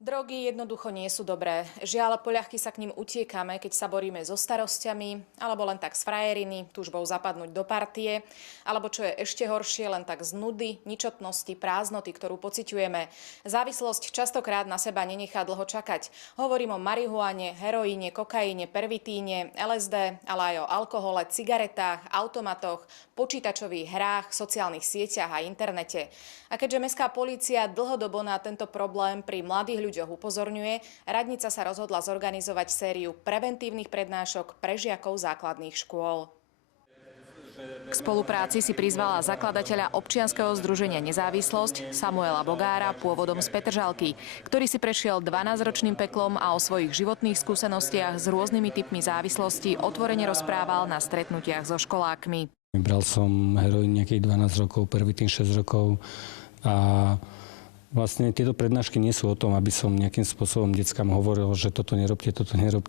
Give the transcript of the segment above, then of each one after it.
Drogy jednoducho nie sú dobré. Žiaľ, poľahky sa k ním utiekame, keď sa boríme so starosťami, alebo len tak z frajeriny, túžbou zapadnúť do partie, alebo čo je ešte horšie, len tak z nudy, ničotnosti, prázdnoty, ktorú pociťujeme. Závislosť častokrát na seba nenechá dlho čakať. Hovorím o marihuane, heroíne, kokaine, pervitíne, LSD, ale aj o alkohole, cigaretách, automatoch, počítačových hrách, sociálnych sieťach a internete. A keďže mestská polícia dlhodobo na tento problém pri mladých ľuďoch upozorňuje, radnica sa rozhodla zorganizovať sériu preventívnych prednášok pre žiakov základných škôl. K spolupráci si prizvala zakladateľa občianskeho združenia Nezávislosť Samuela Bogára, pôvodom z Petržalky, ktorý si prešiel 12-ročným peklom a o svojich životných skúsenostiach s rôznymi typmi závislosti otvorene rozprával na stretnutiach so školákmi. Bral som heroín nejakých 12 rokov, pervitín 6 rokov a vlastne tieto prednášky nie sú o tom, aby som nejakým spôsobom deckám hovoril, že toto nerobte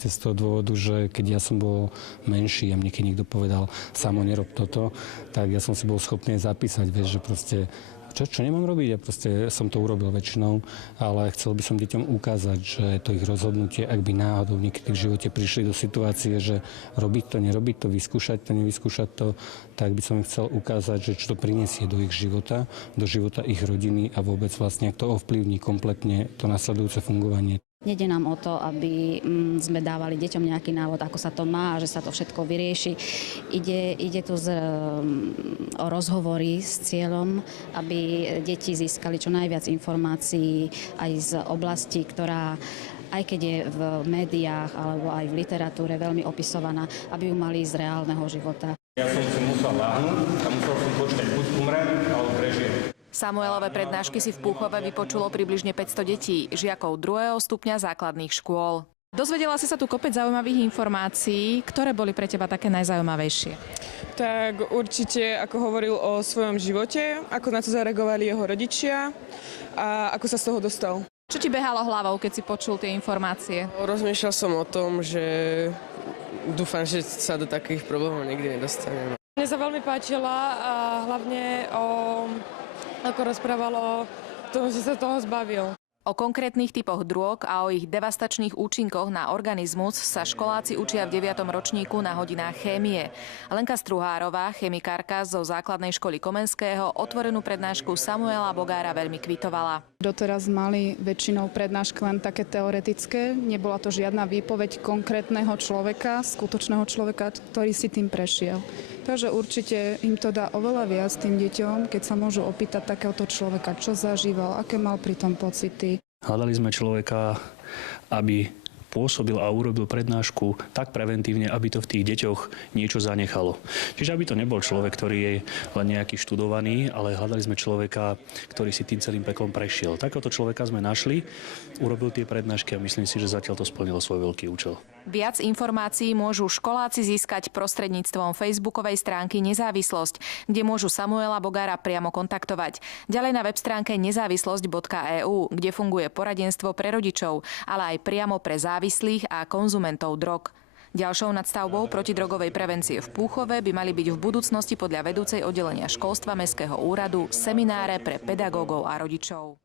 z toho dôvodu, že keď ja som bol menší a mne keď niekto povedal, Samo, nerob toto, tak ja som si bol schopný zapísať, vieš, že proste čo nemám robiť? Ja proste som to urobil väčšinou, ale chcel by som deťom ukázať, že to ich rozhodnutie, ak by náhodou niekedy v živote prišli do situácie, že robiť to, nerobiť to, vyskúšať to, nevyskúšať to, tak by som im chcel ukázať, že čo to prinesie do ich života, do života ich rodiny a vôbec vlastne, ak to ovplyvní kompletne to nasledujúce fungovanie. Nede nám o to, aby sme dávali deťom nejaký návod, ako sa to má, že sa to všetko vyrieši. Ide tu o rozhovory s cieľom, aby deti získali čo najviac informácií aj z oblasti, ktorá aj keď je v médiách alebo aj v literatúre veľmi opisovaná, aby ju mali z reálneho života. Ja som si musel láhnuť a musel som počkať buď umrem, alebo prežijem. Samuelové prednášky si v Púchove vypočulo približne 500 detí, žiakov 2. stupňa základných škôl. Dozvedela si sa tu kopec zaujímavých informácií. Ktoré boli pre teba také najzaujímavejšie? Tak určite, ako hovoril o svojom živote, ako na to zareagovali jeho rodičia a ako sa z toho dostal. Čo ti behalo hlavou, keď si počul tie informácie? Rozmýšľal som o tom, že dúfam, že sa do takých problémov nikdy nedostanem. Mne sa veľmi páčila a hlavne ako rozprávalo o tom, že sa toho zbavil. O konkrétnych typoch drog a o ich devastačných účinkoch na organizmus sa školáci učia v 9. ročníku na hodinách chémie. Lenka Struhárová, chemikárka zo základnej školy Komenského, otvorenú prednášku Samuela Bogára veľmi kvitovala. Doteraz mali väčšinou prednášky len také teoretické. Nebola to žiadna výpoveď konkrétneho človeka, skutočného človeka, ktorý si tým prešiel. Takže určite im to dá oveľa viac tým deťom, keď sa môžu opýtať takéhoto človeka, čo zažíval, aké mal pri tom pocity. Hľadali sme človeka, aby pôsobil a urobil prednášku tak preventívne, aby to v tých deťoch niečo zanechalo. Čiže aby to nebol človek, ktorý je len nejaký študovaný, ale hľadali sme človeka, ktorý si tým celým peklom prešiel. Takéhoto človeka sme našli, urobil tie prednášky a myslím si, že zatiaľ to splnilo svoj veľký účel. Viac informácií môžu školáci získať prostredníctvom facebookovej stránky Nezávislosť, kde môžu Samuela Bogára priamo kontaktovať. Ďalej na web stránke nezávislosť.eu, kde funguje poradenstvo pre rodičov, ale aj priamo pre závislých a konzumentov drog. Ďalšou nadstavbou protidrogovej prevencie v Púchove by mali byť v budúcnosti podľa vedúcej oddelenia školstva Mestského úradu semináre pre pedagógov a rodičov.